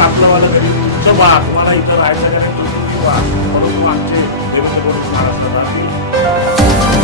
आपलं वाला घरी तर बा तुम्हाला इथं राहायचं का नाही? तर तुम्ही बा परंतु आमचे देवेंद्र फडणवीस महाराष्ट्रात राहतील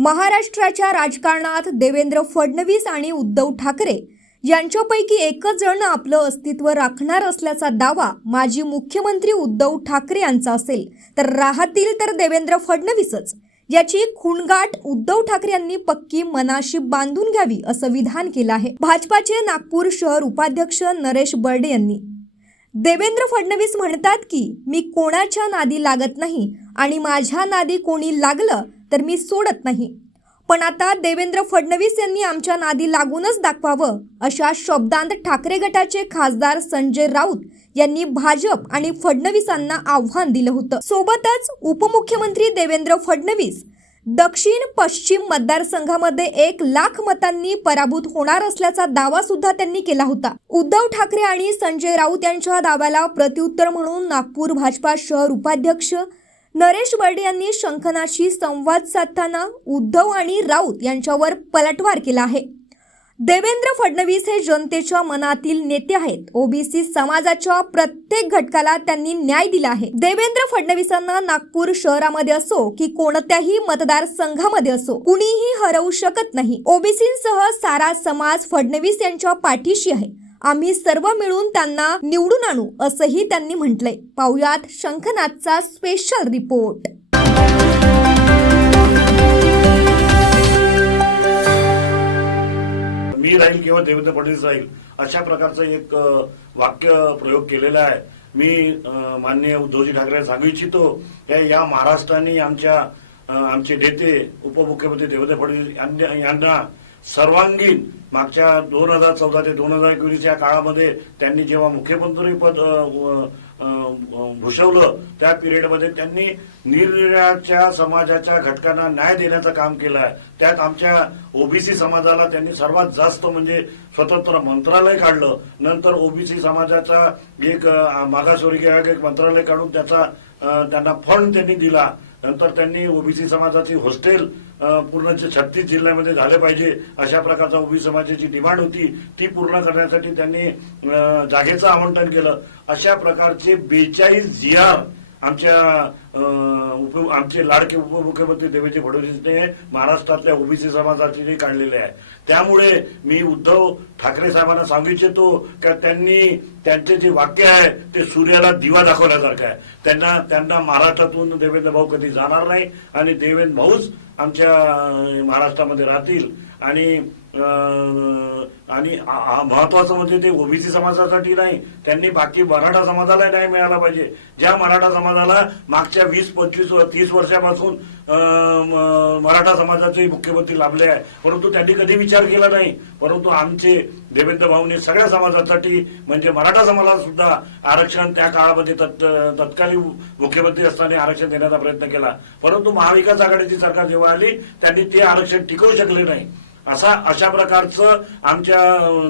महाराष्ट्राच्या राजकारणात देवेंद्र फडणवीस आणि उद्धव ठाकरे यांच्यापैकी एकच जण आपलं अस्तित्व राखणार असल्याचा दावा माजी मुख्यमंत्री उद्धव ठाकरे यांचा असेल. तर राहतील तर देवेंद्र फडणवीसच. याची खूणगाठ उद्धव ठाकरे यांनी पक्की मनाशी बांधून घ्यावी असं विधान केलं आहे. भाजपाचे नागपूर शहर उपाध्यक्ष नरेश बर्डे यांनी. देवेंद्र फडणवीस म्हणतात की मी कोणाच्या नादी लागत नाही आणि माझ्या नादी कोणी लागलं तर मी सोडत नाही. पण आता देवेंद्र फडणवीस यांनी आमच्या नादी लागूनच दाखवावं अशा शब्दांत ठाकरे गटाचे खासदार संजय राऊत यांनी भाजप आणि फडणवीसांना आव्हान दिलं होतं. सोबतच उपमुख्यमंत्री देवेंद्र फडणवीस दक्षिण पश्चिम मतदारसंघामध्ये एक लाख मतांनी पराभूत होणार असल्याचा दावा सुद्धा त्यांनी केला होता. उद्धव ठाकरे आणि संजय राऊत यांच्या दाव्याला प्रत्युत्तर म्हणून नागपूर भाजपा शहर उपाध्यक्ष नरेश बर्डे यांनी शंखनाशी संवाद साधताना उद्धव आणि राऊत यांच्यावर पलटवार केला आहे. देवेंद्र फडणवीस हे जनतेच्या मनातील नेते आहेत. ओबीसी समाजाच्या प्रत्येक घटकाला त्यांनी न्याय दिला आहे. देवेंद्र फडणवीसांना नागपूर शहरामध्ये असो की कोणत्याही मतदारसंघामध्ये असो कुणीही हरवू शकत नाही. ओबीसींसह सारा समाज फडणवीस यांच्या पाठीशी आहे. आम्ही सर्व मिळून त्यांना निवडून आणू असंही त्यांनी म्हटलंय. पाहुयात शंखनाथचा स्पेशल रिपोर्ट मी राहील किंवा देवेंद्र फडणवीस राहील अशा प्रकारचं एक वाक्य प्रयोग केलेला आहे. मी माननीय उद्धवजी ठाकरे सांगू इच्छितो या या महाराष्ट्राने आमच्या आमचे नेते उपमुख्यमंत्री देवेंद्र फडणवीस यांना सर्वांगीण. मागच्या दोन हजार चौदा ते दोन हजार एकवीस या काळामध्ये त्यांनी जेव्हा मुख्यमंत्री पद भूषवलं त्या पिरियडमध्ये त्यांनी निरनिराळ्या समाजाच्या घटकांना न्याय देण्याचं काम केलं आहे. त्यात आमच्या ओबीसी समाजाला त्यांनी सर्वात जास्त म्हणजे स्वतंत्र मंत्रालय काढलं. नंतर ओबीसी समाजाचा एक मागासवर्गीय आयोग एक मंत्रालय काढून त्याचा त्यांना फंड त्यांनी दिला. नंतर त्यांनी ओबीसी समाजाची हॉस्टेल पूर्ण छत्तीस जिल्ह्यामध्ये झाले पाहिजे अशा प्रकारचा उभी समाजाची डिमांड होती ती पूर्ण करण्यासाठी त्यांनी जागेचं आवंटन केलं. अशा प्रकारचे बेचाळीस जी आर आमच्या उप आमचे लाडके उपमुख्यमंत्री देवेंद्र फडणवीसने महाराष्ट्रातल्या ओबीसी समाजाचे काढलेले आहे. त्यामुळे मी उद्धव ठाकरे साहेबांना सांगू इच्छितो की त्यांनी त्यांचे जे वाक्य आहे ते सूर्याला दिवा दाखवण्यासारखं आहे. त्यांना त्यांना महाराष्ट्रातून देवेंद्र भाऊ कधी जाणार नाही आणि देवेंद्र भाऊच आमच्या महाराष्ट्रामध्ये राहतील. आणि आणि महत्वाचं म्हणजे ते ओबीसी समाजासाठी नाही. त्यांनी बाकी मराठा समाजाला न्याय मिळाला पाहिजे. ज्या मराठा समाजाला मागच्या वीस पंचवीस तीस वर्षापासून मराठा समाजाचे मुख्यमंत्री लाभले आहे. परंतु त्यांनी कधी विचार केला नाही. परंतु आमचे देवेंद्र भाऊने सगळ्या समाजासाठी म्हणजे मराठा समाजाला सुद्धा आरक्षण त्या काळामध्ये तत् तत्कालीन मुख्यमंत्री असताना आरक्षण देण्याचा प्रयत्न केला. परंतु महाविकास आघाडीची सरकार जेव्हा आली त्यांनी ते आरक्षण टिकवू शकले नाही. असा अशा प्रकारचं आमच्या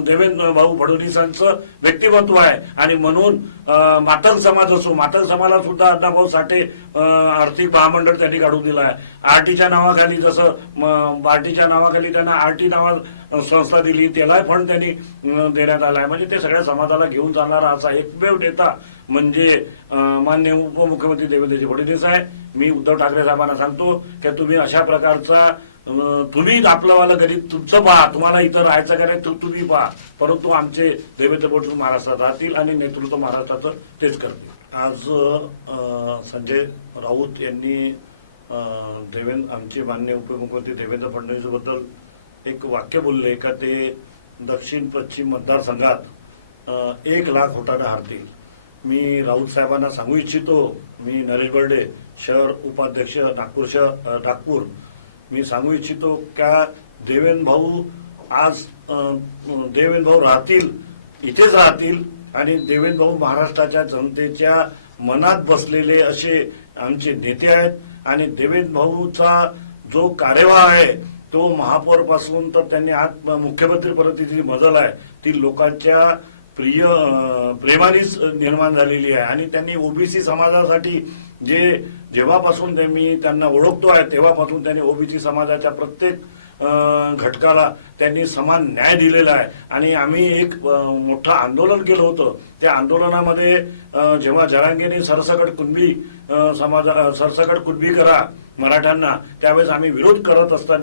देवेंद्र भाऊ फडणवीसांचं व्यक्तिमत्व आहे. आणि म्हणून अं, मातंग समाज असो मातंग समाजाला सुद्धा अण्णाभाऊ साठे आर्थिक महामंडळ त्यांनी काढून दिलं आहे. आरटीच्या नावाखाली जसं आरटीच्या नावाखाली त्यांना आरटी नावा संस्था दिली त्याला फंड त्यांनी देण्यात आला आहे. म्हणजे ते सगळ्या समाजाला घेऊन जाणारा असा एकमेव नेता म्हणजे मान्य उपमुख्यमंत्री देवेंद्रजी फडणवीस आहे. मी उद्धव ठाकरे साहेबांना सांगतो की तुम्ही अशा प्रकारचा तुम्ही आपलंवाला गरीब तुमचं पहा तुम्हाला इथं राहायचं का नाही तर तुम्ही पहा. परंतु आमचे देवेंद्र फडणवीस महाराष्ट्रात राहतील आणि नेतृत्व महाराष्ट्राचं तेच करतील. आज संजय राऊत यांनी देवेंद्र आमचे मान्य उपमुख्यमंत्री देवेंद्र फडणवीसबद्दल एक वाक्य बोलले का ते दक्षिण पश्चिम मतदारसंघात एक लाख होटाने हारतील मी राऊत साहेबांना सांगू इच्छितो मी नरेश बर्डे शहर उपाध्यक्ष नागपूर शहर नागपूर मी सांगू इच्छितो का देवेंद्र भाऊ आज अं, देवेंद्र भाऊ राहतील इथेच राहतील आणि देवेंद्र भाऊ महाराष्ट्राच्या जनतेच्या मनात बसलेले असे आमचे नेते आहेत आणि देवेंद्र भाऊचा जो कार्यभार आहे तो महापौरपासून तर त्यांनी आज मुख्यमंत्रीपर्यंत जी मजल आहे. ती लोकांच्या प्रिय प्रेमानेच निर्माण झालेली आहे आणि त्यांनी ओबीसी समाजासाठी जे जेव्हापासून ते मी त्यांना ओळखतो आहे तेव्हापासून त्यांनी ओबीसी समाजाच्या प्रत्येक घटकाला त्यांनी समान न्याय दिलेला आहे. आणि आम्ही एक मोठं आंदोलन केलं होतं. त्या आंदोलनामध्ये जेव्हा जरांगेने सरसकट कुणबी समाजा सरसकट कुणबी करा मराठ्यांना त्यावेळेस आम्ही विरोध करत असताना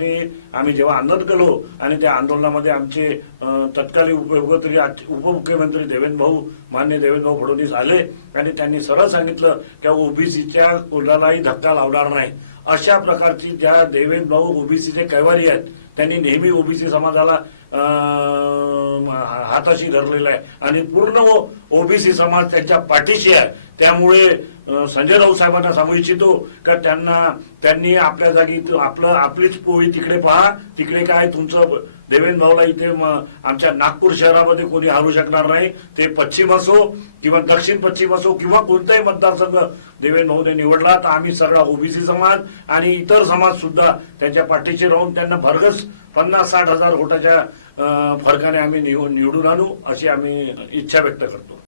आम्ही जेव्हा आंदोलन केलो आणि त्या आंदोलनामध्ये आमचे तत्कालीन उपमुख्यमंत्री उपमुख्यमंत्री देवेंद्र भाऊ मान्य देवेंद्र भाऊ फडणवीस आले आणि त्यांनी सरळ सांगितलं की ओबीसीच्या कोणालाही धक्का लावणार नाही. अशा प्रकारची ज्या देवेंद्र भाऊ ओबीसीचे कैवारी आहेत त्यांनी नेहमी ओबीसी समाजाला हाताशी धरलेला आहे. आणि पूर्ण ओबीसी समाज त्यांच्या पाठीशी आहे. त्यामुळे संजय राऊत साहेबांना सांगू इच्छितो का त्यांना त्यांनी आपल्या जागी आपलं आपलीच पोळी तिकडे पहा. तिकडे काय तुमचं देवेंद्र भाऊला इथे आमच्या नागपूर शहरामध्ये कोणी हारू शकणार नाही. ते पश्चिम असो किंवा दक्षिण पश्चिम असो किंवा कोणताही मतदारसंघ देवेंद्र भाऊने निवडला तर आम्ही सगळा ओबीसी समाज आणि इतर समाज सुद्धा त्यांच्या पाठीशी राहून त्यांना भरघस पन्नास साठ हजार वोटाच्या फरकाने आम्ही निवडून आणू अशी आम्ही इच्छा व्यक्त करतो.